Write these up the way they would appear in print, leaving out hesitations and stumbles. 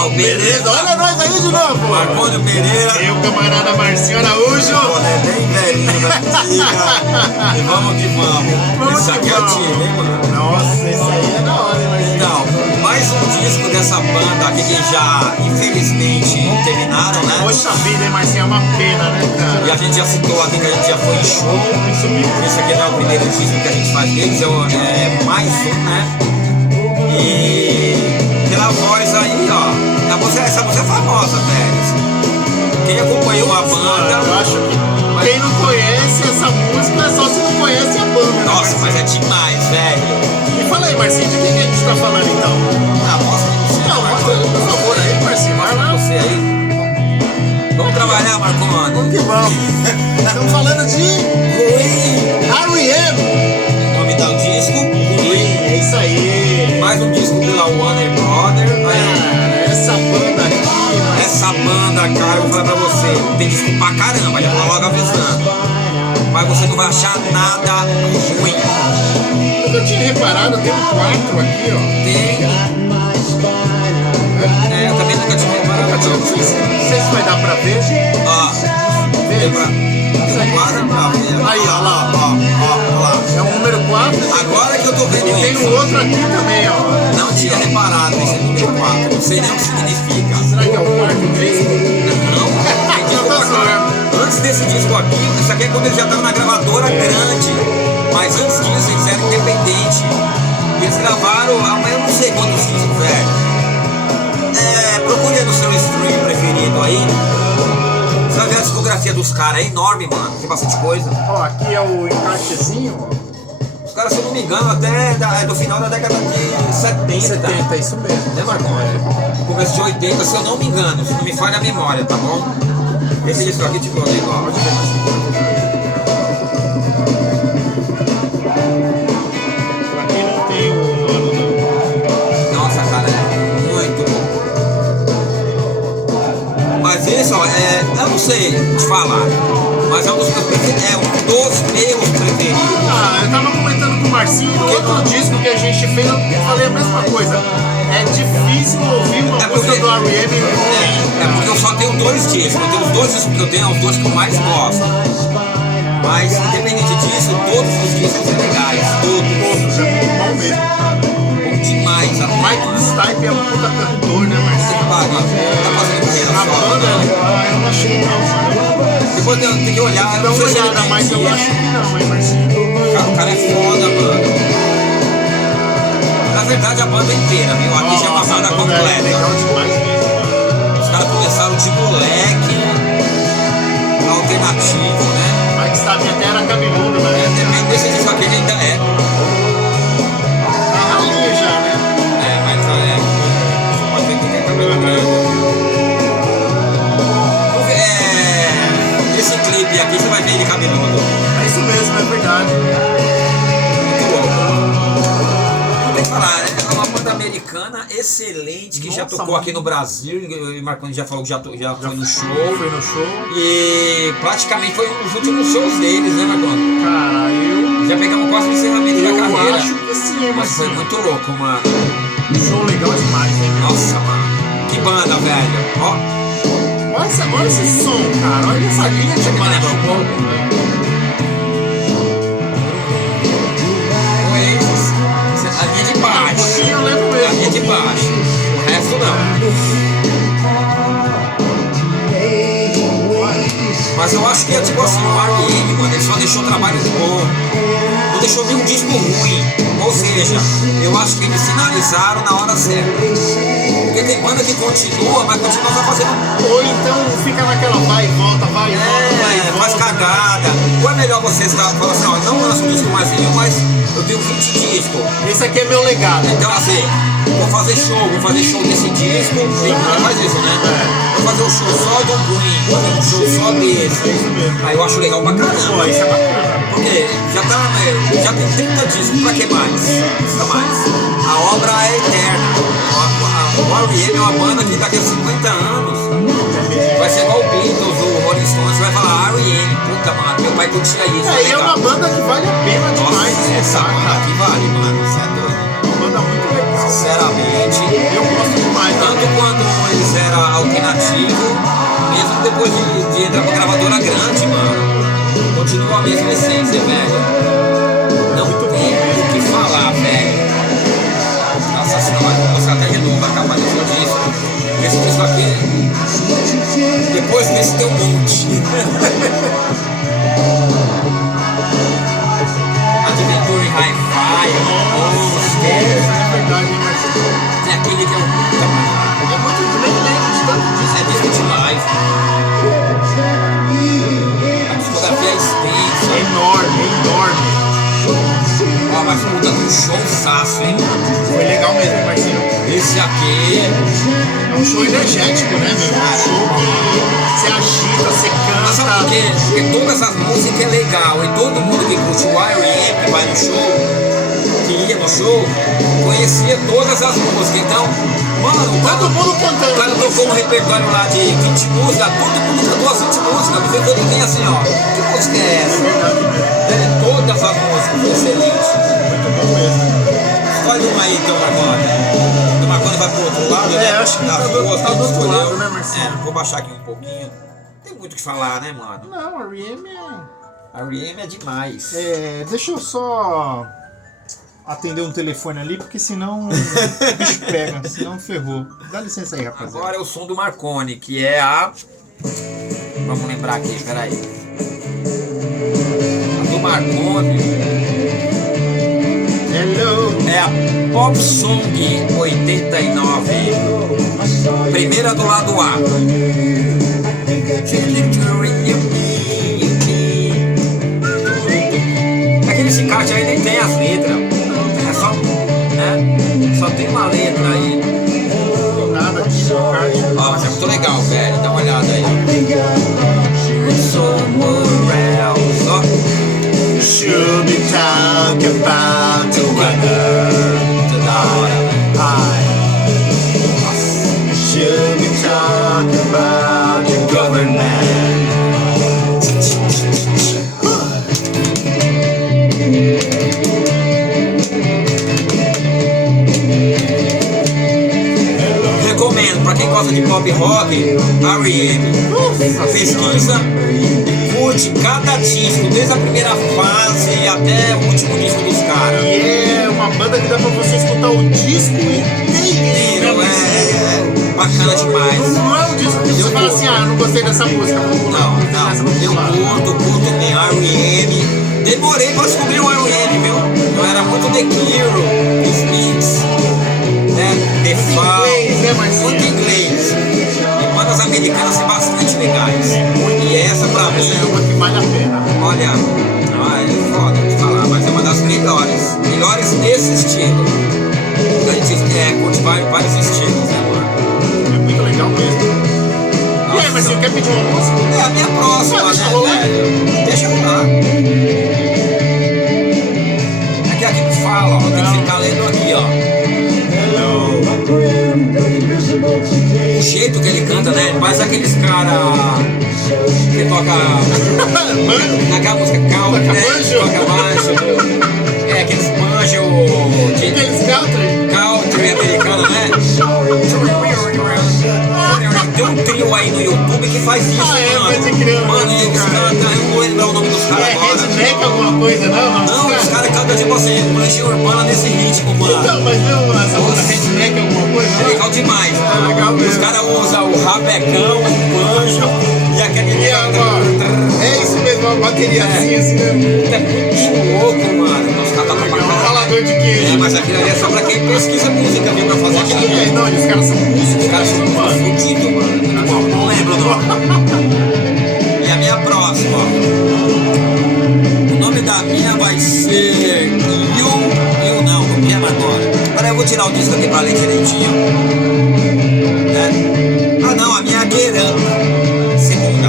pessoal, beleza? Olha nós aí de novo. Marcônio Pereira. E o camarada Marcinho Araújo. É bem velhinho da antiga. E vamos que vamos. Isso aqui é o time, hein, mano? Nossa, isso aí é da hora, hein, Marcinho? Então, mais um disco dessa banda aqui que já, infelizmente, terminaram, né? Poxa vida, hein, Marcinho? É uma pena, né, cara? E a gente já citou aqui que a gente já foi em show. Esse aqui não é o primeiro disco que a gente faz deles, é mais um, né? E pela voz aí, ó, essa voz é famosa, velho. Quem acompanhou a banda... Eu acho que quem não conhece essa música é só se não conhece a banda. Nossa, né, mas é demais, velho. E fala aí, Marcinho, de quem que a gente tá falando então? Ah, mostra você. Não, mostra aí, por favor, aí, Marcinho. Vai lá. Você aí. Vamos trabalhar, Marconi. Vamos que vamos. Estamos falando de R.E.M. O nome do disco, É isso aí. mais um disco pela Warner Brothers. Cara, essa banda aqui, nossa. Essa banda, cara, eu vou falar pra você, tem disco pra caramba, já tô logo avisando. Mas você não vai achar nada ruim. Eu tinha reparado, tem um 4 aqui, ó. Tem. Eu também nunca tinha reparado. Não sei se vai dar pra ver. Ó, tem pra. Quase pra ver. Aí, ó lá, ó lá. É o número 4. Agora que eu tô vendo E tem isso. um outro aqui também, ó. Não tinha reparado esse número 4. Não sei nem o que significa. Será que é o quarto disco? Não, tem disco pra cá. Antes desse disco aqui, isso aqui é quando eles já estavam na gravadora grande. Mas antes disso eles eram independentes. E eles gravaram, eu não sei quantos discos, velho. Procure no seu stream preferido aí. Você vai ver a discografia dos caras, é enorme, mano. Tem bastante coisa. Ó, aqui é o encaixezinho, ó. Os caras, se eu não me engano, até é do final da década de 70. 70, isso mesmo. Né, Marconi? Começo de 80, se eu não me engano, se não me falha a memória, tá bom? Esse disco aqui, tipo, legal. Pode ver, aqui não tem o ano, não. Nossa, cara, é muito bom. Mas esse, ó, eu não sei te falar, mas é um dos meus preferidos. É um dos meus preferidos. Ah, eu tava comentando com o Marcinho, no outro disco que a gente fez, eu falei a mesma coisa. É difícil ouvir uma música do R.E.M. É porque eu só tenho dois discos. Eu tenho os dois discos que eu tenho, são os dois que eu mais gosto. Mas, independente disso, todos os discos são legais. Todos, é muito bom mesmo, cara. Bom demais, a Mike Stipe é um puta cantor, né, Você Marcinho? paga, tá fazendo carreira A solo, banda, não. eu não achei não, mano. Depois tem que olhar, eu Dá não uma sei se ele olhada, tem mas eu dia. acho que não, hein, Marcinho? Cara, o cara é foda, mano. Na verdade, a banda inteira, viu? Aqui já é uma Nossa, banda a banda é legal completa. demais mesmo. Os caras começaram de moleque, alternativo, né? Mike Stipe até era cabeludo, né? Depende desse disco aqui, ele ainda é. Tá ralinha já, né? Mas você pode ver que tem cabelo grande. Esse clipe aqui, você vai ver ele cabeludo. É isso mesmo, é verdade. Muito louco. Não tem que falar, né? É uma banda americana excelente, que já Nossa, tocou mano. aqui no Brasil. E o Marconi já falou que já foi no show. Foi no show. E praticamente foi um dos últimos shows deles, né, Marconi? Cara, Já pegamos quase o encerramento da eu carreira. acho que sim, Mas foi muito louco, mano. show legal demais, né? Nossa, mano. Que banda, velho. Ó, Olha esse som, cara. Olha essa linha de me baixo. lembra um pouco. Oasis. A linha de Um baixo. pouquinho eu lembro A mesmo. linha de baixo. O resto não. Mas eu acho que é tipo assim, o R.E.M., mano, ele só deixou trabalho bom. Não deixou nenhum disco ruim. Ou seja, eu acho que eles finalizaram na hora certa. Porque tem banda que continua, mas continua só fazendo. Ou então fica naquela vai e volta, vai e volta, vai e volta. Faz cagada. Ou é melhor você estar falando assim, ó, não lança um disco mais nenhum, mas eu tenho 20 discos. Esse aqui é meu legado. Então assim, vou fazer show desse disco. Tem muita que faz isso, né? Vou fazer um show só do Green, vou fazer um show só desse. Aí eu acho legal pra caramba. Pô, isso é bacana. Porque já tem 30 discos, pra que mais? Precisa mais. A obra é eterna. O R.E.M. é uma banda que daqui a 50 anos vai ser igual o Beatles, o Rolling Stones, vai falar R.E.M. Puta, mano, meu pai curtia isso. E é uma banda que vale a pena demais. Nossa, essa banda aqui vale, mano. Você é doido. Uma banda muito legal. Sinceramente, Eu gosto demais. tanto quando ativo, mesmo depois de entrar pra gravadora grande, mano. Continua a mesma essência, velho. Não tem o que falar, velho. Nossa senhora, vou mostrar até de novo a capa desse disco. Esse disco aqui, depois desse tem um monte. Adventure Hi-Fi, É verdade, hein, Marcinho? tem aquele que é o. É muito lembro de tanto disso. É disco de live. A discografia é extensa. Enorme. Ó, mas puta, um showzaço, hein? Foi legal mesmo, Marcinho. Esse aqui. É um show energético, né, meu? É um show que você agita, você Mas sabe por canta. quê? Porque todas as músicas é legal. E todo mundo que curte o R.E.M., que vai no show, que ia no show, conhecia todas as músicas. Então, mano, Todo mundo o cara cantando. tocou um repertório lá de 20 músicas, todo mundo cantou as 20 músicas, não ficou ninguém assim, ó. Que música é É essa? verdade mesmo. É, todas as músicas, foi excelente. Muito bom mesmo. Escolhe uma aí então, Marconi. O Marconi vai pro outro lado, né? Acho que Das tá do duas que outro escolheu. lado, né, Marcelo? É, vou baixar aqui um pouquinho. Tem muito o que falar, né, mano? Não, a R.E.M. A R.E.M. é demais. Deixa eu só atender um telefone ali, porque senão o bicho pega, senão ferrou. Dá licença aí, rapaziada. Agora é o som do Marconi, que é a... Vamos lembrar aqui, peraí. A do Marconi Hello. é a Pop Song 89. Primeira do lado A. Aquele cicate aí nem tem as letras. É só, né? Só tem uma letra aí. Nada aqui no card. Ó, mas é muito legal, velho. Dá uma olhada aí. Somewhere else. Ó. Should be talk about the weather. Muito da hora. Should be talk about the government. Recomendo pra quem gosta de pop rock, R.E.M. Pesquisa e curte cada disco, desde a primeira fase até o último disco dos caras. E é uma banda que dá pra você escutar o disco inteiro. É bacana demais. Não é um disco que você fala assim, ah, não gostei dessa música. Vamos pular, vamos pular essa, vamos Eu pular. curto R.E.M. Demorei pra descobrir o R.E.M., viu? Eu era muito The Cure, os Smiths, né? The Fall, inglês, né, Marcinho? muito inglês. E bandas americanas são bastante legais. E essa pra Essa é mim, uma que vale a pena. olha, é foda de falar, mas é uma das melhores. Melhores nesse estilo. A gente curte vários estilos, né, mano? É muito legal mesmo. E aí, Marcinho, quer pedir uma música? É a minha próxima, Deixa né, rolar. velho? Deixa rolar. É que aqui que fala, ó. Tem que ficar lendo aqui, ó. O jeito que ele canta, né? Faz aqueles cara que toca Mano, naquela música country, né? banjo. Toca banjo. É, aqueles banjo de aqueles country. americano, né? Tem um trio aí no YouTube que faz isso, Ah, é, mano. pode crer, Mano, e eles cara. cantam, eu não vou lembrar o nome dos caras É agora. redneck alguma coisa, não? Não, os caras cantam tipo assim, mancha urbana nesse ritmo, mano. Então, mas não, essa música redneck alguma coisa, É não? legal demais, mano. legal Os mesmo. caras usam o rabecão, o banjo e aquele... E agora? É isso mesmo, uma bateriazinha assim, né? É muito louco, mano. Os caras tocam pra Legal, um caralho. ralador de queijo. É, mas aquilo ali é só pra quem pesquisa música, viu, pra fazer aquilo ali. É, não, e os caras são músicos. Os caras são fudidos, mano. Muito bom, não lembro o nome. E a minha próxima, ó. O nome da minha vai ser You não, não me agora. Peraí, eu vou tirar o disco aqui pra ler direitinho. Né? Ah não, a minha é Get Up, segunda.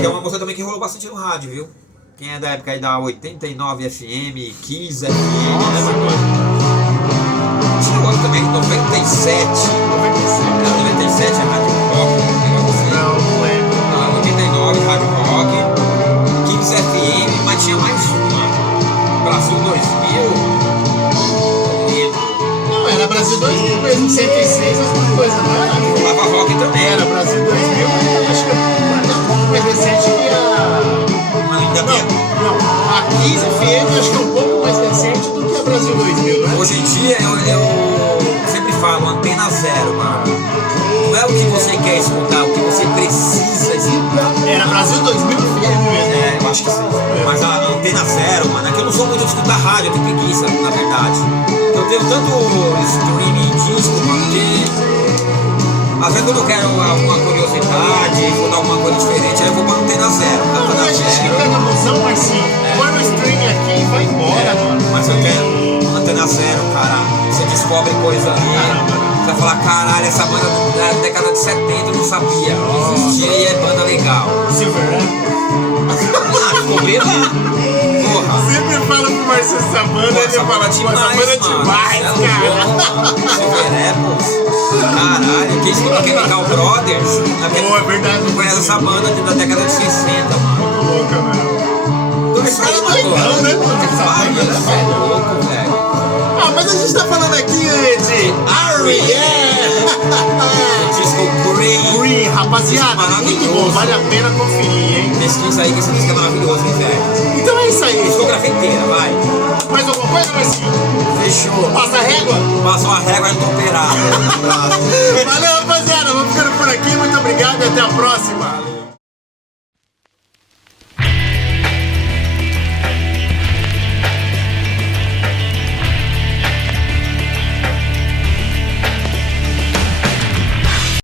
Que é uma música também que rolou bastante no rádio, viu? Quem é da época aí da 89 FM, 15 FM, né? Tinha outro também, 97. 97 é Rádio Rock, Não, não lembro. não, 89 Rádio Rock, 15 FM, mas tinha mais uma. Brasil 2000, não lembro. Não, era Brasil 2000 mesmo, 106, alguma coisa, não era? Lava Rock também. Era Brasil você quer escutar, o que você precisa escutar. Era Brasil 2000 mesmo. É, eu acho que sim. Mas a Antena Zero, mano, é que eu não sou muito de escutar rádio, eu tenho preguiça, na verdade. Eu tenho tanto streaming disco, mano, que às vezes quando eu quero alguma curiosidade, vou dar alguma coisa diferente, aí eu vou pra Antena Zero. A gente fica na musão, mas sim, põe no streaming aqui e vai embora, mano. Mas eu quero Antena Zero, cara. Você descobre coisa ali. Você vai falar, caralho, essa banda da década de 70 eu não sabia. Existia e é banda legal. Silver, né? Ah, descobri lá. Porra. Sempre fala pro Marcelo essa banda, ele fala, tipo, essa banda é demais, cara. Silver Apples. Caralho, quem escuta Chemical Brothers? Pô, é verdade. Não conhece essa banda da década de 60, mano. Muito louca, velho. Esse cara é legal, né, mano? Você é louco, velho. Ah, mas a gente tá falando aqui de R.E.M. Disco Green. Rapaziada, muito bom, vale a pena conferir, hein? Pesquisa aí que esse disco é maravilhoso, hein, velho. Então é isso aí. Discografia inteira, vai. Mais alguma coisa, Marcinho? Fechou. Passa a régua? Passa uma régua e tô operado. Valeu,